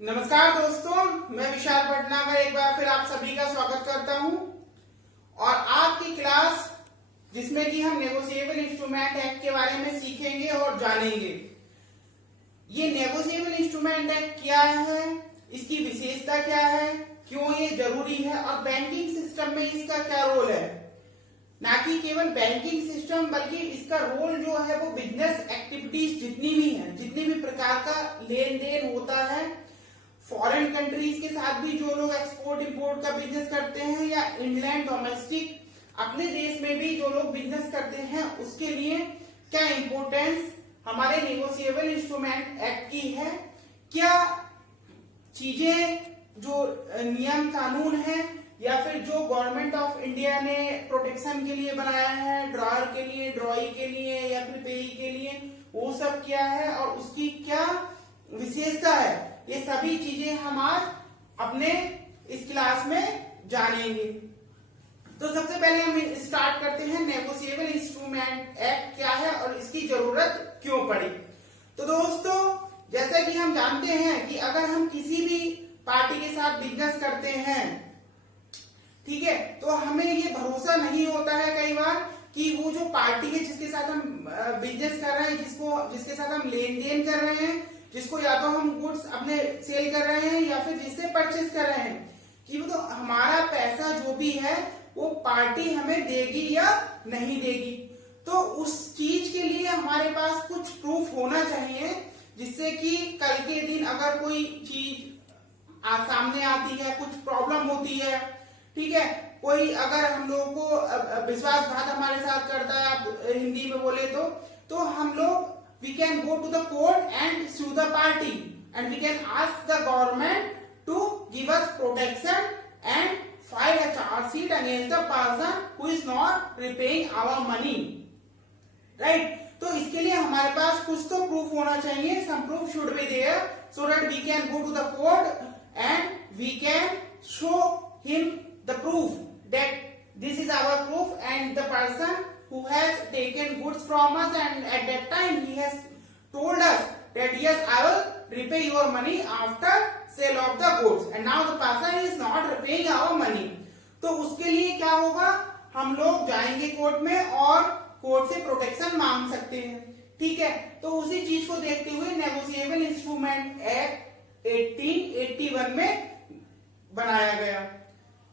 नमस्कार दोस्तों, मैं विशाल भटनागर एक बार फिर आप सभी का स्वागत करता हूं। और आज की क्लास जिसमें कि हम नेगोशिएबल इंस्ट्रूमेंट एक्ट के बारे में सीखेंगे और जानेंगे। ये नेगोशिएबल इंस्ट्रूमेंट एक्ट क्या है, इसकी विशेषता क्या है, क्यों ये जरूरी है और बैंकिंग सिस्टम में इसका क्या रोल है। ना कि केवल बैंकिंग सिस्टम बल्कि इसका रोल जो है वो बिजनेस एक्टिविटीज जितनी भी है, जितनी भी प्रकार का लेन देन होता है फॉरेन कंट्रीज के साथ भी, जो लोग एक्सपोर्ट इंपोर्ट का बिजनेस करते हैं या इंग्लैंड डोमेस्टिक अपने देश में भी जो लोग बिजनेस करते हैं, उसके लिए क्या इंपोर्टेंस हमारे नेगोशिएबल इंस्ट्रूमेंट एक्ट की है, क्या चीजें जो नियम कानून है या फिर जो गवर्नमेंट ऑफ इंडिया ने प्रोटेक्शन के लिए बनाया है, ड्रॉअर के लिए, ड्रॉई के लिए या फिर पेई के लिए, वो सब क्या है और उसकी क्या विशेषता है, ये सभी चीजें हम आज अपने इस क्लास में जानेंगे। तो सबसे पहले हम स्टार्ट करते हैं नेगोशिएबल इंस्ट्रूमेंट एक्ट क्या है और इसकी जरूरत क्यों पड़ी। तो दोस्तों, जैसा कि हम जानते हैं कि अगर हम किसी भी पार्टी के साथ बिजनेस करते हैं, ठीक है, तो हमें ये भरोसा नहीं होता है कई बार कि वो जो पार्टी है जिसके साथ हम बिजनेस कर रहे हैं, जिसके साथ हम लेन देन कर रहे हैं, जिसको या तो हम गुड्स अपने सेल कर रहे हैं या फिर जिससे परचेज कर रहे हैं, कि वो तो हमारा पैसा जो भी है वो पार्टी हमें देगी या नहीं देगी। तो उस चीज के लिए हमारे पास कुछ प्रूफ होना चाहिए, जिससे कि कल के दिन अगर कोई चीज सामने आती है, कुछ प्रॉब्लम होती है, ठीक है, कोई अगर हम लोगों को विश्वासघात हमारे साथ करता है, आप हिंदी में बोले तो हम लोग we can go to the court and sue the party and we can ask the government to give us protection and file a charge sheet against the person who is not repaying our money, right? तो इसके लिए हमारे पास कुछ तो proof होना चाहिए, some proof should be there so that we can go to the court and we can show him the proof that this is our proof and the person who has taken goods from us and at that time he has told us that yes, I will repay your money after sale of the goods and now the person is not repaying our money। तो उसके लिए क्या होगा, हम लोग जाएंगे court में और कोर्ट से प्रोटेक्शन मांग सकते हैं, ठीक है। तो उसी चीज को देखते हुए नेगोशिएबल इंस्ट्रूमेंट एक्ट 1881 में बनाया गया,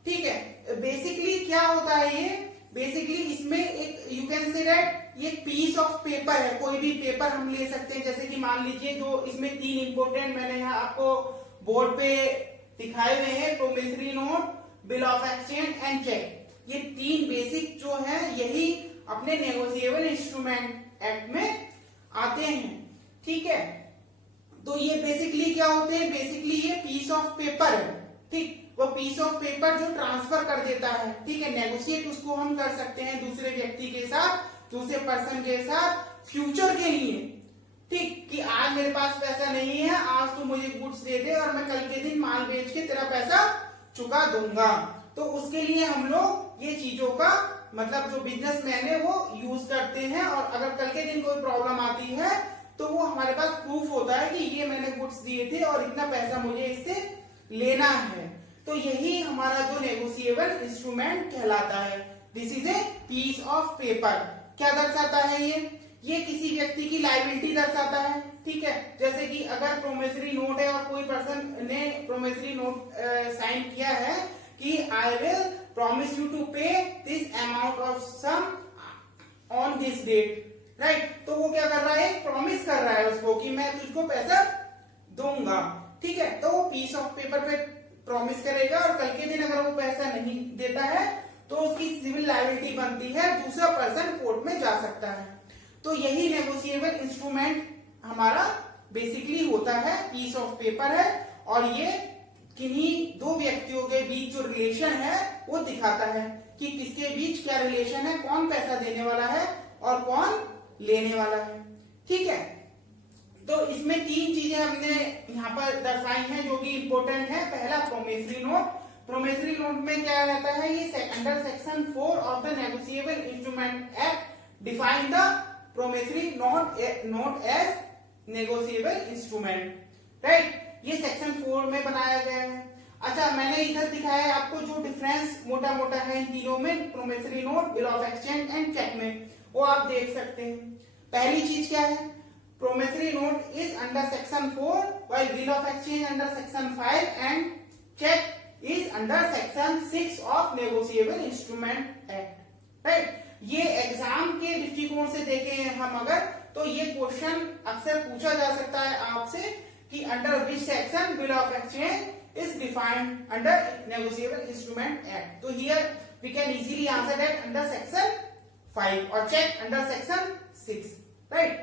ठीक है। बेसिकली क्या होता है ये, बेसिकली इसमें एक यू कैन से दैट ये पीस ऑफ पेपर है, कोई भी पेपर हम ले सकते हैं। जैसे कि मान लीजिए जो इसमें तीन इंपोर्टेंट मैंने यहाँ आपको बोर्ड पे दिखाए हुए हैं, promissory note, bill of exchange and cheque. ये तीन बेसिक जो है यही अपने नेगोशिएबल इंस्ट्रूमेंट एक्ट में आते हैं, ठीक है। तो ये बेसिकली क्या होते हैं, बेसिकली ये पीस ऑफ पेपर है, ठीक। वो पीस ऑफ पेपर जो ट्रांसफर कर देता है, ठीक है, नेगोशिएट उसको हम कर सकते हैं दूसरे व्यक्ति के साथ, दूसरे पर्सन के साथ फ्यूचर के लिए, ठीक, कि आज मेरे पास पैसा नहीं है, आज तू मुझे गुड्स दे दे और मैं कल के दिन माल बेच के तेरा पैसा चुका दूंगा। तो उसके लिए हम लोग ये चीजों का मतलब जो बिजनेसमैन है वो यूज करते हैं और अगर कल के दिन कोई प्रॉब्लम आती है तो वो हमारे पास प्रूफ होता है कि ये मैंने गुड्स दिए थे और इतना पैसा मुझे इससे लेना है। तो यही हमारा जो नेगोशिएबल इंस्ट्रूमेंट कहलाता है। This is a piece of paper. क्या दर्शाता है ये किसी व्यक्ति की लायबिलिटी दर्शाता है, ठीक है। जैसे कि अगर प्रोमिसरी नोट है और कोई पर्सन ने प्रोमिसरी नोट साइन किया है कि I will promise you to pay this amount of sum on this date, right. तो वो क्या कर रहा है, प्रॉमिस कर रहा है उसको कि मैं तुझको पैसा दूंगा, ठीक है। तो वो पीस ऑफ पेपर पे प्रॉमिस करेगा और कल के दिन अगर वो पैसा नहीं देता है तो उसकी सिविल लायबिलिटी बनती है, दूसरा पर्सन कोर्ट में जा सकता है। तो यही नेगोशिएबल इंस्ट्रूमेंट हमारा बेसिकली होता है, पीस ऑफ पेपर है और ये किन्हीं दो व्यक्तियों के बीच जो रिलेशन है वो दिखाता है कि किसके बीच क्या रिलेशन है, कौन पैसा देने वाला है और कौन लेने वाला है, ठीक है। तो इसमें तीन चीजें हमने यहाँ पर दर्शाई हैं जो कि इम्पोर्टेंट है। पहला प्रोमिसरी नोट। प्रोमिसरी नोट में क्या रहता है, ये under section 4 of the negotiable instrument act define the promissory note as negotiable instrument, right. ये सेक्शन 4 में बनाया गया है। अच्छा, मैंने इधर दिखाया है आपको जो डिफरेंस मोटा मोटा है इन तीनों में, promissory note, bill of exchange and cheque में, वो आप देख सकते हैं। पहली चीज क्या है, promissory note is under section 4 while bill of exchange under section 5 and cheque is under section 6 of negotiable instrument act. Right, ये एग्जाम के दृष्टिकोण से देखें हम अगर, तो ये क्वेश्चन अक्सर पूछा जा सकता है आपसे कि under which section bill of exchange is defined under negotiable instrument act. तो here we can easily answer that under section 5 और check under section 6। Right,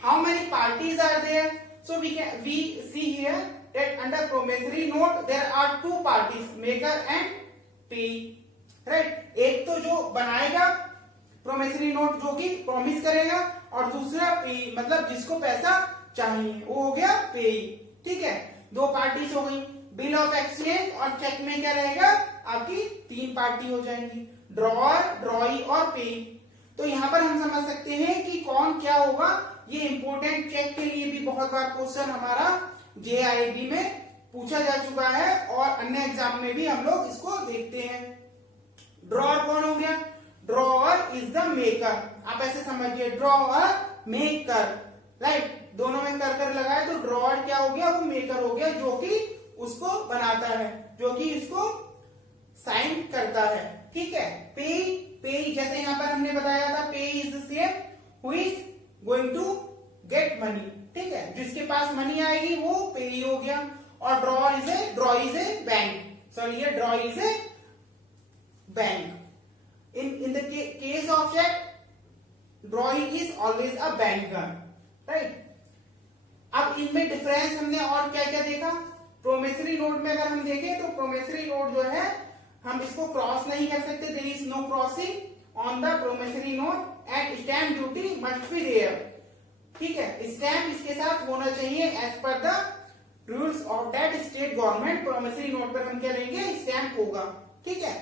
how many parties are there? So we see here that under promissory note there are two parties, maker and payee. Right, एक तो जो बनाएगा promissory note जो कि promise करेगा, और दूसरा पे मतलब जिसको पैसा चाहिए, वो हो गया पेई। ठीक है, दो पार्टीज हो गई। बिल ऑफ एक्सचेंज और चेक में क्या रहेगा, आपकी 3 पार्टी हो जाएंगी, ड्रॉअर, ड्रॉई और पेई। तो यहां पर हम समझ सकते हैं कि कौन क्या होगा। ये इंपोर्टेंट चेक के लिए भी बहुत बार क्वेश्चन हमारा JIIB में पूछा जा चुका है और अन्य एग्जाम में भी हम लोग इसको देखते हैं। ड्रॉअर कौन हो गया, ड्रॉअर इज द मेकर। आप ऐसे समझिए, ड्रॉअर मेकर। राइट, दोनों में कर लगाए तो ड्रॉअर क्या हो गया, वो मेकर हो गया, जो कि उसको बनाता है, जो कि इसको साइन करता है। ठीक है, पे जैसे यहां पर हमने बताया था, payee is the same who is going to get money. ठीक है, जिसके पास मनी आएगी वो पे हो गया। और drawee is a bank. Sorry, ये drawee is a bank. In the case of check, drawing is always a banker, right? अब इनमें डिफरेंस हमने और क्या क्या देखा। प्रोमिसरी नोट में अगर हम देखें तो प्रोमिसरी नोट जो है हम इसको क्रॉस नहीं कर सकते, there is no crossing on the promissory note and stamp duty must be there. ठीक है, स्टैम्प इसके साथ होना चाहिए as per the rules of that state government. Promissory note पर हम क्या लेंगे, स्टैम्प होगा। ठीक है,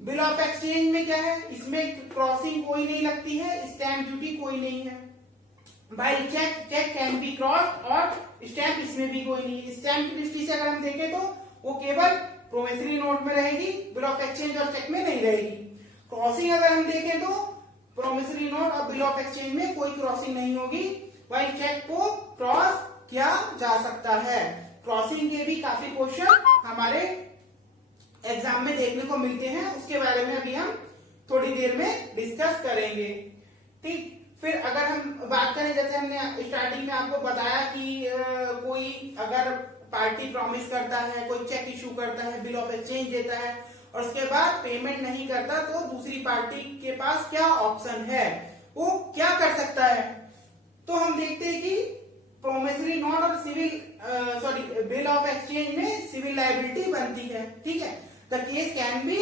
बिल ऑफ एक्सचेंज में क्या है, इसमें क्रॉसिंग कोई नहीं लगती है, स्टैम्प ड्यूटी कोई नहीं है। By cheque can be cross और स्टैम्प इसमें भी कोई नहीं। स्टैम्प की दृष्टि से अगर हम देखें तो वो केवल प्रोमिसरी नोट में रहेगी, बिल ऑफ एक्सचेंज और चेक में नहीं रहेगी। क्रॉसिंग अगर हम देखें तो प्रोमिसरी नोट और बिल ऑफ एक्सचेंज में कोई क्रॉसिंग नहीं होगी, वही चेक को क्रॉस किया जा सकता है। क्रॉसिंग के भी काफी क्वेश्चन हमारे एग्जाम में देखने को मिलते हैं, उसके बारे में अभी हम थोड़ी देर में डिस्कस करेंगे। ठीक, फिर अगर हम बात करें, जैसे हमने स्टार्टिंग में आपको बताया कि कोई अगर पार्टी प्रॉमिस करता है, कोई चेक इशू करता है, बिल ऑफ एक्सचेंज देता है और उसके बाद पेमेंट नहीं करता, तो दूसरी पार्टी के पास क्या ऑप्शन है, वो क्या कर सकता है। तो हम देखते हैं कि प्रोमिसरी नोट और बिल ऑफ एक्सचेंज में सिविल लायबिलिटी बनती है। ठीक है, the case can be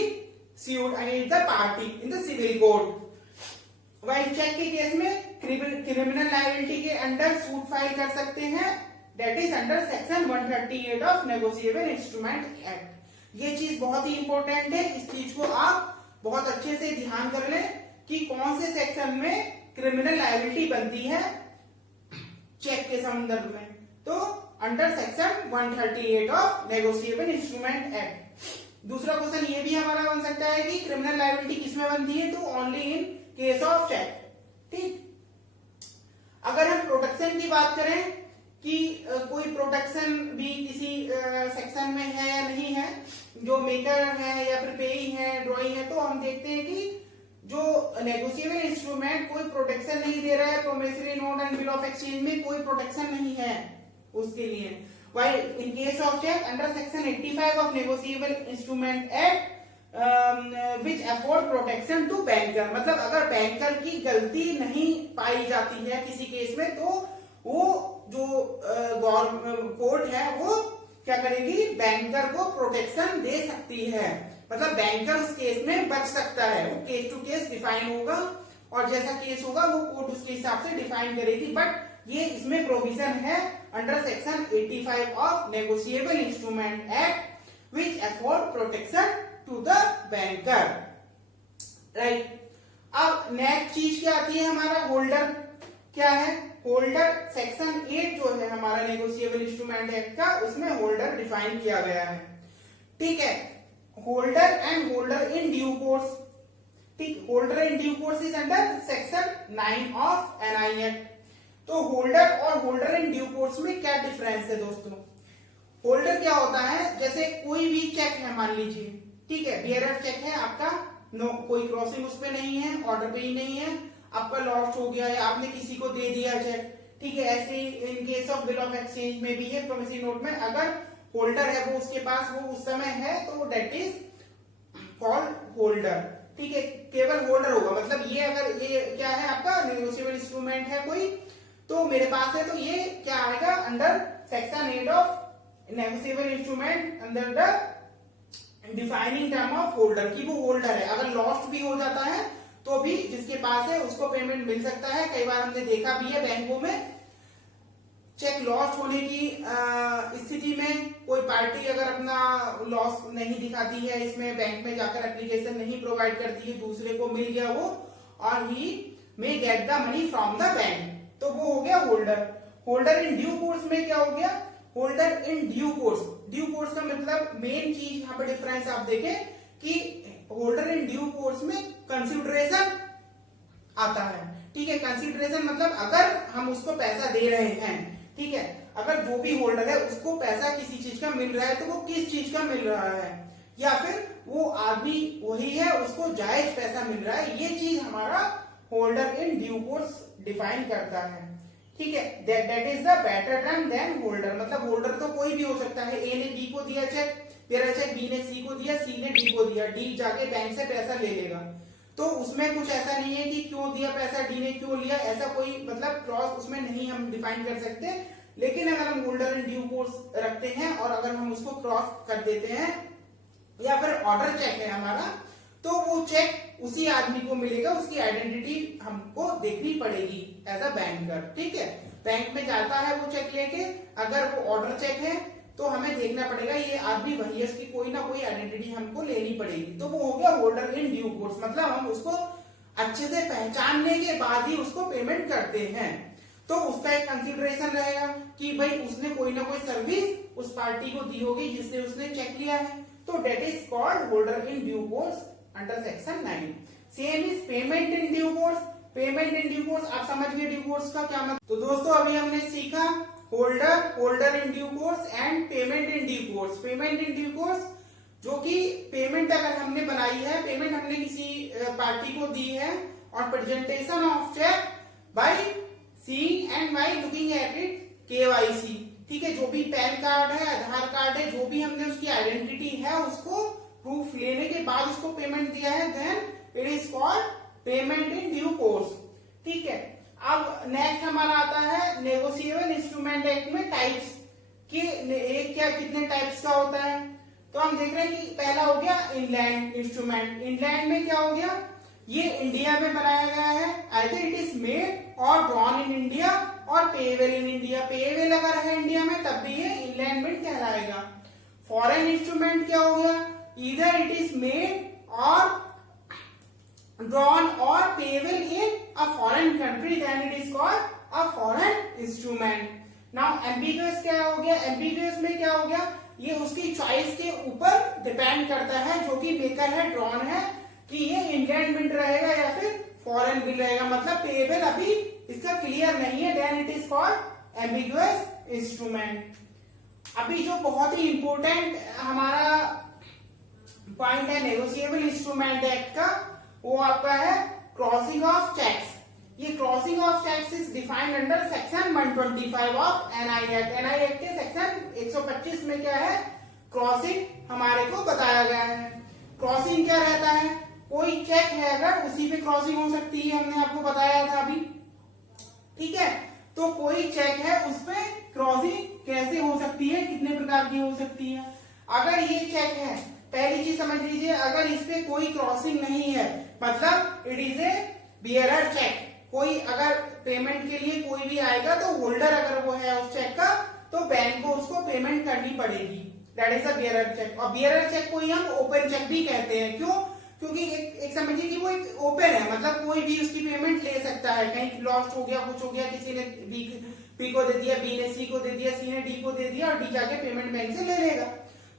sued against the party in the civil court। while check के केस में क्रिमिनल लायबिलिटी के अंडर सूट फाइल कर सकते हैं, that is under section 138 of negotiable instrument act। ये चीज बहुत ही इंपॉर्टेंट है, इस चीज को आप बहुत अच्छे से ध्यान कर लें कि कौन से सेक्शन में क्रिमिनल लायबिलिटी बनती है चेक के संदर्भ में। तो under section 138 of negotiable instrument act. दूसरा क्वेश्चन ये भी हमारा बन सकता है कि क्रिमिनल लायबिलिटी किसमें बनती है, तो only in case of cheque. ठीक, अगर हम प्रोटेक्शन की बात करें कि कोई प्रोटेक्शन भी किसी सेक्शन में है या नहीं है, जो मेकर है या फिर पेई है, ड्रॉइंग है, तो हम देखते हैं कि जो नेगोशिएबल इंस्ट्रूमेंट कोई प्रोटेक्शन नहीं दे रहा है, promissory note and bill of exchange में कोई प्रोटेक्शन नहीं है उसके लिए। While in case of check under section 85 of negotiable instrument act which afford protection to banker, मतलब अगर बैंकर की गलती नहीं पाई जाती है किसी केस में, तो वो जो कोर्ट है वो क्या करेगी, बैंकर को प्रोटेक्शन दे सकती है। मतलब बैंकर उस केस में बच सकता है, वो केस टू केस डिफाइन होगा और जैसा केस होगा वो कोर्ट उसके हिसाब से डिफाइन करेगी। बट ये इसमें प्रोविजन है under section 85 of negotiable instrument act which afford protection to the banker. Right, अब नेक्स्ट चीज क्या आती है, हमारा होल्डर क्या है। होल्डर सेक्शन 8 जो है हमारा नेगोशिएबल इंस्ट्रूमेंट एक्ट का, उसमें होल्डर डिफाइन किया गया है। ठीक है, holder and holder in due course. ठीक, holder in due course is under section 9 of NI act. तो होल्डर और होल्डर इन ड्यू कोर्स में क्या डिफरेंस है दोस्तों? होल्डर क्या होता है, जैसे कोई भी चेक है मान लीजिए, ठीक है, बियरर चेक है आपका, नो कोई क्रॉसिंग उस पे नहीं है, ऑर्डर पे ही नहीं है, आपका लॉस्ट हो गया या आपने किसी को दे दिया चेक, ठीक है। ऐसे ही in case of bill of exchange में भी है, प्रोमिसरी नोट में अगर होल्डर है वो उसके पास वो उस समय है तो डेट इज कॉल्ड होल्डर। ठीक है, केवल होल्डर होगा, मतलब ये अगर ये क्या है आपका नेगोशिएबल इंस्ट्रूमेंट है कोई, तो मेरे पास है, तो ये क्या आएगा under section 8 of negotiable instrument under the defining term of holder, की वो होल्डर है। अगर लॉस्ट भी हो जाता है तो भी जिसके पास है उसको पेमेंट मिल सकता है। कई बार हमने देखा भी है बैंकों में, चेक लॉस्ट होने की स्थिति में कोई पार्टी अगर अपना लॉस नहीं दिखाती है, इसमें बैंक में जाकर एप्लीकेशन नहीं प्रोवाइड करती है, दूसरे को मिल गया वो, और he may get the money from the bank, तो वो हो गया holder. Holder in due course में क्या हो गया? Holder in due course, due course का मतलब मेन चीज यहाँ पे डिफरेंस आप देखें कि होल्डर इन ड्यू कोर्स में कंसिडरेशन आता है। ठीक है, कंसिडरेशन मतलब अगर हम उसको पैसा दे रहे हैं, ठीक है, अगर जो भी होल्डर है उसको पैसा किसी चीज का मिल रहा है तो वो किस चीज का मिल रहा है, या फिर वो आदमी वही है उसको जायज पैसा मिल रहा है, ये चीज हमारा holder in due course define करता है। ठीक है, that is the better term than holder. मतलब होल्डर तो कोई भी हो सकता है, ए ने बी को दिया चेक, मेरा चेक बी ने सी को दिया, सी ने डी को दिया, डी जाके बैंक से पैसा ले लेगा, तो उसमें कुछ ऐसा नहीं है कि क्यों दिया पैसा, डी ने क्यों लिया, ऐसा कोई मतलब क्रॉस उसमें नहीं हम डिफाइन कर सकते। लेकिन अगर हम होल्डर इन ड्यू कोर्स रखते हैं और अगर हम उसको क्रॉस कर देते हैं या फिर ऑर्डर चेक है हमारा, तो वो चेक उसी आदमी को मिलेगा, उसकी आइडेंटिटी हमको देखनी पड़ेगी एज अ बैंकर। ठीक है, बैंक में जाता है वो चेक लेके, अगर वो ऑर्डर चेक है तो हमें देखना पड़ेगा ये आदमी वही है, उसकी कोई ना कोई आइडेंटिटी हमको लेनी पड़ेगी, तो वो हो गया होल्डर इन ड्यू कोर्स। मतलब हम उसको अच्छे से पहचानने के बाद ही उसको पेमेंट करते हैं, तो उसका एक कंसिडरेशन रहेगा कि भाई उसने कोई ना कोई सर्विस उस पार्टी को दी होगी जिससे उसने चेक लिया है, तो that is called holder in due course under section 9। Same is payment in due course. Payment in due course आप समझ गए ड्यू कोर्स का क्या मतलब। तो दोस्तों अभी हमने सीखा holder, holder in due course and payment in due course. Payment in due course जो कि पेमेंट अगर हमने बनाई है, पेमेंट हमने किसी पार्टी को दी है और presentation of cheque by seeing and by looking at it KYC. ठीक है, जो भी पैन कार्ड है, आधार कार्ड है, जो भी हमने उसकी आइडेंटिटी है उसको प्रूफ लेने के बाद उसको पेमेंट दिया है, then it is called payment in due course. ठीक है, अब नेक्स्ट हमारा आता है नेगोशिएबल इंस्ट्रूमेंट एक्ट में टाइप्स कि एक क्या कितने टाइप्स का होता है। तो हम देख रहे हैं कि पहला हो गया इनलैंड इंस्ट्रूमेंट। इनलैंड में क्या हो गया, ये इंडिया में बनाया गया है, आइदर इट इज मेड और ड्रॉन इन इंडिया और पेएबल इन इंडिया। पेएबल अगर है इंडिया में तब भी ये इनलैंड कहलाएगा। फॉरेन इंस्ट्रूमेंट क्या हो गया, either it is made or drawn or payable in a foreign country, then it is called a foreign instrument. Now ambiguous क्या हो गया, ambiguous में क्या हो गया, ये उसकी चॉइस के ऊपर डिपेंड करता है जो कि मेकर है, ड्रॉन है, कि ये इंडियन बिल रहेगा या फिर फॉरेन बिल रहेगा। मतलब पेएबल अभी इसका क्लियर नहीं है, then it is called ambiguous instrument. अभी जो बहुत ही इंपॉर्टेंट हमारा पॉइंट है नेगोशिएबल इंस्ट्रूमेंट एक्ट का, वो आपका है क्रॉसिंग ऑफ चेक्स। ये crossing of cheques is defined under section 125 of NI act. NI act के सेक्शन 125 में क्या है, क्रॉसिंग हमारे को बताया गया है। क्रॉसिंग क्या रहता है, कोई चेक है अगर उसी पे क्रॉसिंग हो सकती है, हमने आपको बताया था अभी। ठीक है, तो कोई चेक है उस पे क्रॉसिंग कैसे हो सकती है, कितने प्रकार की हो सकती है। अगर ये चेक है, पहली चीज समझ लीजिए, अगर इस पे कोई क्रॉसिंग नहीं है मतलब it is a bearer cheque. कोई अगर पेमेंट के लिए कोई भी आएगा तो होल्डर अगर वो है उस चेक का, तो बैंक को उसको पेमेंट करनी पड़ेगी, that is a bearer cheque. और बियरर चेक को ही हम ओपन चेक भी कहते हैं। क्यों, क्योंकि एक समझिए कि वो एक ओपन है, मतलब कोई भी उसकी पेमेंट ले सकता है, कहीं लॉस्ट हो गया, कुछ हो गया, किसी ने बी को दे दिया, बी ने सी को दे दिया, सी ने डी को दे दिया और डी जाके पेमेंट बैंक से ले लेगा।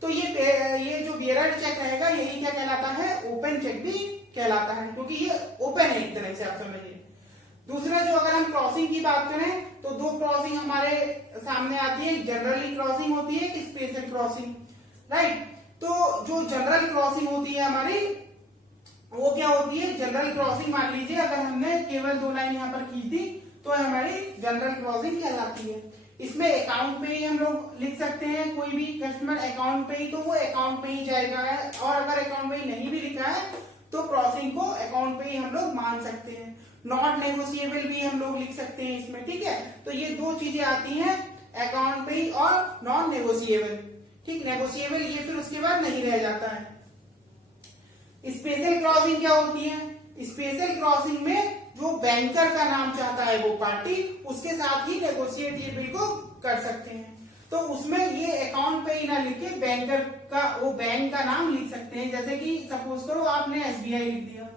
तो ये जो बियरर चेक रहेगा यही क्या कहलाता है, ओपन चेक भी कहलाता है, क्योंकि ये ओपन है एक तरह से, आप समझिए। दूसरा, जो अगर हम क्रॉसिंग की बात करें तो दो क्रॉसिंग हमारे सामने आती है, जनरली क्रॉसिंग होती है कि स्पेशल क्रॉसिंग, राइट। तो जो जनरल क्रॉसिंग होती है हमारी, वो क्या होती है, जनरल क्रॉसिंग मान लीजिए अगर हमने केवल 2 लाइन यहाँ पर की थी तो हमारी जनरल क्रॉसिंग कहलाती है। इसमें अकाउंट पे ही हम लोग लिख सकते हैं, कोई भी कस्टमर अकाउंट पे ही, तो वो अकाउंट पे ही जाएगा है, और अगर अकाउंट पे ही नहीं भी लिखा है तो क्रॉसिंग को अकाउंट पे ही हम लोग मान सकते हैं। नॉट नेगोशिएबल भी हम लोग लिख सकते हैं इसमें, ठीक है। तो ये दो चीजें आती हैं, अकाउंट पे ही और नॉन नेगोशिएबल, ठीक। नेगोशिएबल ये फिर उसके बाद नहीं रह जाता है। स्पेशल क्रॉसिंग क्या होती है, स्पेशल क्रॉसिंग में जो बैंकर का नाम चाहता है वो पार्टी, उसके साथ ही नेगोशिएट ये बिल को कर सकते हैं। तो उसमें ये अकाउंट पे ही ना लिख के बैंकर का, वो बैंक का नाम लिख सकते हैं। जैसे कि सपोज करो आपने एसबीआई लिख दिया,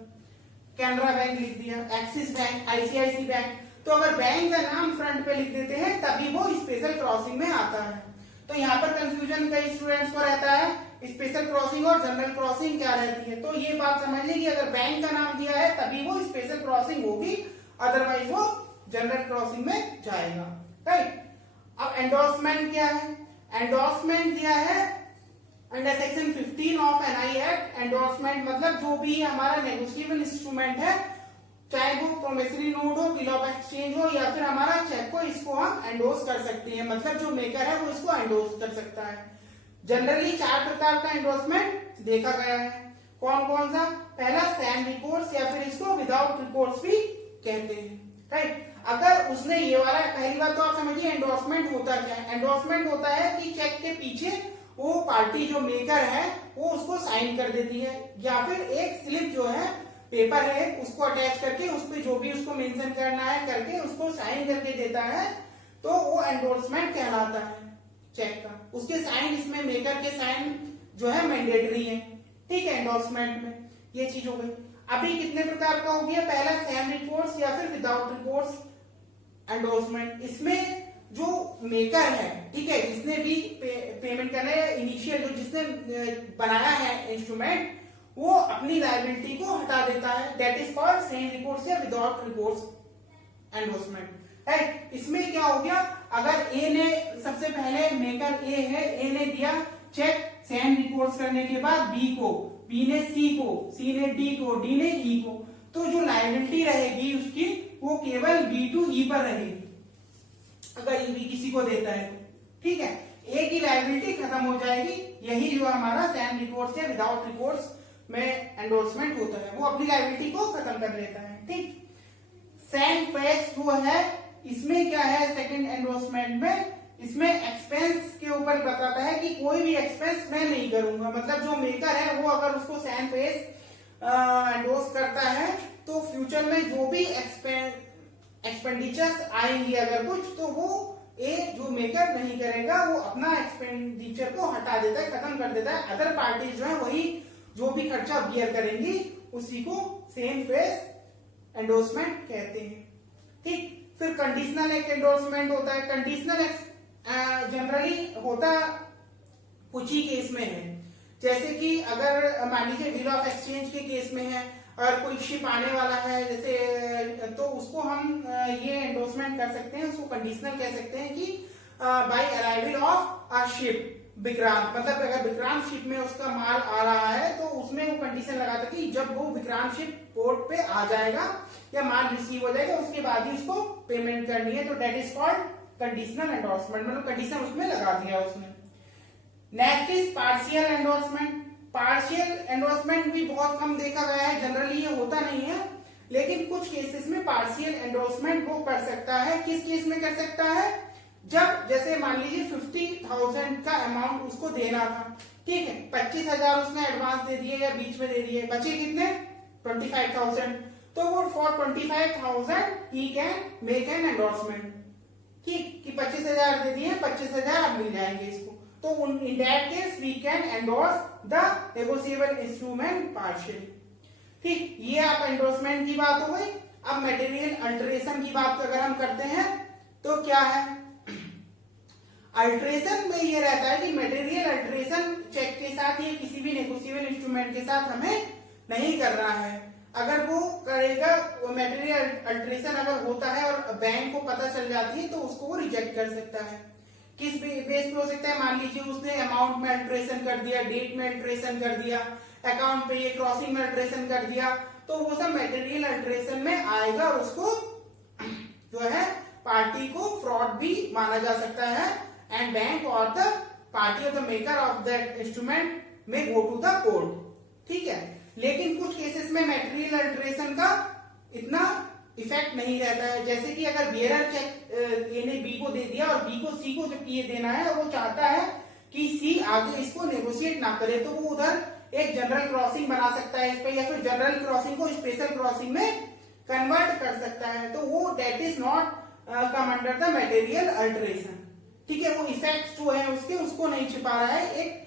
कैनरा बैंक लिख दिया, एक्सिस बैंक, आईसीआईसी बैंक, तो अगर बैंक का नाम फ्रंट पे लिख देते हैं तभी वो स्पेशल क्रॉसिंग में आता है। तो यहाँ पर कंफ्यूजन कई स्टूडेंट्स को रहता है, स्पेशल क्रॉसिंग और जनरल क्रॉसिंग क्या रहती है। तो ये बात समझ लें कि अगर बैंक का नाम दिया है तभी वो स्पेशल क्रॉसिंग होगी, अदरवाइज वो जनरल क्रॉसिंग में जाएगा, राइट। अब एंडोर्समेंट क्या है, एंडोर्समेंट दिया है under section 15 of NI act. Endorsement मतलब जो भी हमारा नेगोशिएबल इंस्ट्रूमेंट है, चाहे वो प्रोमिसरी नोट हो, बिल ऑफ एक्सचेंज हो या फिर हमारा चेक हो, इसको हम एंडोर्स कर सकते हैं। मतलब जो मेकर है वो इसको एंडोर्स कर सकता है। जनरली 4 प्रकार का एंडोर्समेंट देखा गया है। कौन कौन सा, पहला सैन रिकोर्स या फिर इसको विदाउट रिकोर्स भी कहते हैं, राइट। अगर उसने ये वाला, पहली बात तो आप समझिए एंडोर्समेंट होता क्या है। एंडोर्समेंट होता है कि चेक के पीछे वो पार्टी जो मेकर है वो उसको साइन कर देती है, या फिर एक स्लिप जो है, पेपर है, उसको अटैच करके उस पर जो भी उसको मेंशन करना है करके उसको साइन करके देता है, तो वो एंडोर्समेंट कहलाता है चेक का। उसके साइन, इसमें मेकर के साइन जो है मैंडेटरी है, ठीक है। एंडोर्समेंट में ये चीज हो गई। अभी कितने प्रकार का हो गया, पहला सैन रिकोर्स या फिर विदाउट रिकोर्स एंडोर्समेंट। इसमें जो मेकर है, ठीक है, जिसने भी पेमेंट करना है, इनिशियल जो जिसने बनाया है इंस्ट्रूमेंट, वो अपनी लायबिलिटी को हटा देता है, that is called sans recourse या विदाउट रिकोर्स एंडोर्समेंट, राइट। इसमें क्या हो गया, अगर ए ने, सबसे पहले मेकर ए है, ए ने दिया चेक सैन रिकोर्स करने के बाद बी को, बी ने सी को, सी ने डी को, डी ने ई को, तो जो लायबिलिटी रहेगी उसकी वो केवल बी टू ई पर रहेगी, अगर ई भी किसी को देता है, ठीक है। ए की लायबिलिटी खत्म हो जाएगी। यही जो हमारा सैन रिकोर्स या विदाउट रिकोर्स में एंडोर्समेंट होता है, वो अपनी लायबिलिटी को खत्म कर लेता है, ठीक। सैन फेस जो है, इसमें क्या है, सेकंड एंडोर्समेंट में इसमें एक्सपेंस के ऊपर बताता है कि कोई भी एक्सपेंस मैं नहीं करूंगा। मतलब जो मेकर है वो अगर उसको सैन फेस एंडोर्स करता है तो फ्यूचर में जो भी एक्सपेंडिचर्स आएंगी अगर कुछ, तो वो जो मेकर नहीं करेगा, वो अपना एक्सपेंडिचर को हटा देता है, खत्म कर देता है। अदर पार्टी जो है वही जो भी खर्चा बियर करेंगी, उसी को सैन फेस एंडोर्समेंट कहते हैं, ठीक। फिर कंडीशनल एक एंडोर्समेंट होता है। कंडीशनल जनरली होता कुछ ही केस में है, जैसे कि अगर मान लीजिए बिल ऑफ एक्सचेंज के केस में है, अगर कोई शिप आने वाला है जैसे, तो उसको हम ये एंडोर्समेंट कर सकते हैं, उसको कंडीशनल कह सकते हैं कि by arrival of a ship Vikrant. मतलब अगर विक्रांत शिप में उसका माल आ रहा है तो उसमें वो कंडीशन लगाता कि जब वो विक्रांत शिप पोर्ट पे आ जाएगा या माल रिसीव हो जाएगा उसके बाद ही उसको पेमेंट करनी है, तो that is called conditional endorsement. मतलब कंडीशन उसमें लगा दिया उसने। Next is partial endorsement. Partial endorsement भी बहुत कम देखा गया है, जनरली ये होता नहीं है, लेकिन कुछ केसेस में पार्शियल एंडोर्समेंट वो कर सकता है। किस केस में कर सकता है, जब जैसे मान लीजिए 50,000 का अमाउंट उसको देना था, ठीक है, 25,000 उसने एडवांस दे दिए या बीच में दे दिए, बचे कितने 25,000, तो वो for 25,000 he can make an endorsement, ठीक, कि 25,000 दे दिए, 25,000 अब मिल जाएंगे इसको। तो in that case we can endorse the negotiable instrument partially, ठीक, ये आप एंडोर्समेंट की बात हो गई। अब मटेरियल अल्टरेशन की बात अगर हम करते हैं तो क्या है, अल्टरेशन में ये रहता है कि मटेरियल अल्टरेशन चेक के साथ या किसी भी नेगोशिएबल इंस्ट्रूमेंट के साथ हमें नहीं कर रहा है। अगर वो करेगा, मटेरियल अल्टरेशन अगर होता है और बैंक को पता चल जाती है तो उसको वो रिजेक्ट कर सकता है। किस बेस पे हो सकता है, मान लीजिए उसने अमाउंट में अल्टरेशन कर दिया, डेट में अल्टरेशन कर दिया, अकाउंट पे ये क्रॉसिंग में अल्टरेशन कर दिया, तो वो सब मटेरियल अल्टरेशन में आएगा और उसको जो है पार्टी को फ्रॉड भी माना जा सकता है एंड बैंक और the party of the maker of that instrument में गो टू द कोर्ट। ठीक है, लेकिन कुछ केसेस में मटेरियल अल्टरेशन का इतना इफेक्ट नहीं रहता है। जैसे कि अगर बियरर चेक ए ने बी को दे दिया और बी को सी को जब ये देना है और वो चाहता है कि सी आगे इसको नेगोशिएट ना करे, तो वो उधर एक जनरल क्रॉसिंग बना सकता है इस पे, या फिर जनरल क्रॉसिंग को स्पेशल क्रॉसिंग में कन्वर्ट कर सकता है, तो वो that is not come under the material alteration. ठीक है, वो इफेक्ट जो है उसके उसको नहीं छिपा रहा है एक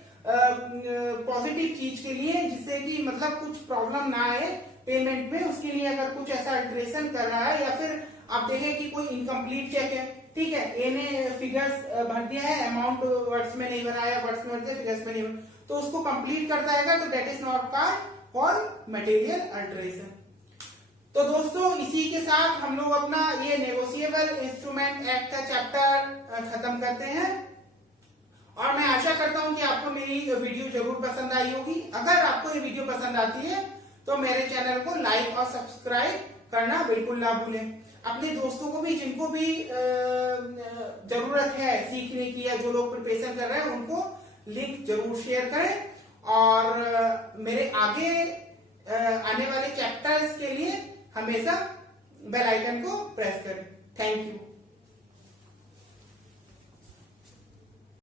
पॉजिटिव चीज के लिए, जिससे कि मतलब कुछ प्रॉब्लम ना आए पेमेंट में, उसके लिए अगर कुछ ऐसा अल्टरेशन कर रहा है। या फिर आप देखें कि कोई इनकम्प्लीट चेक है, ठीक है, ए ने फिगर्स भर दिया है, अमाउंट वर्ड्स में नहीं भराया, वर्ड्स में भर दिया, फिगर्स में नहीं भरा, तो उसको कंप्लीट करता है तो that is not called material alteration. तो दोस्तों इसी के साथ हम लोग अपना ये नेगोशिएबल इंस्ट्रूमेंट एक्ट का चैप्टर खत्म करते हैं और मैं आशा करता हूं कि आपको मेरी वीडियो जरूर पसंद आई होगी। अगर आपको ये वीडियो पसंद आती है तो मेरे चैनल को लाइक और सब्सक्राइब करना बिल्कुल ना भूलें। अपने दोस्तों को भी, जिनको भी जरूरत है सीखने की या जो लोग प्रिपरेशन कर रहे हैं, उनको लिंक जरूर शेयर करें और मेरे आगे आने वाले चैप्टर्स के लिए हमेशा बेल आइकन को प्रेस करें। Thank you.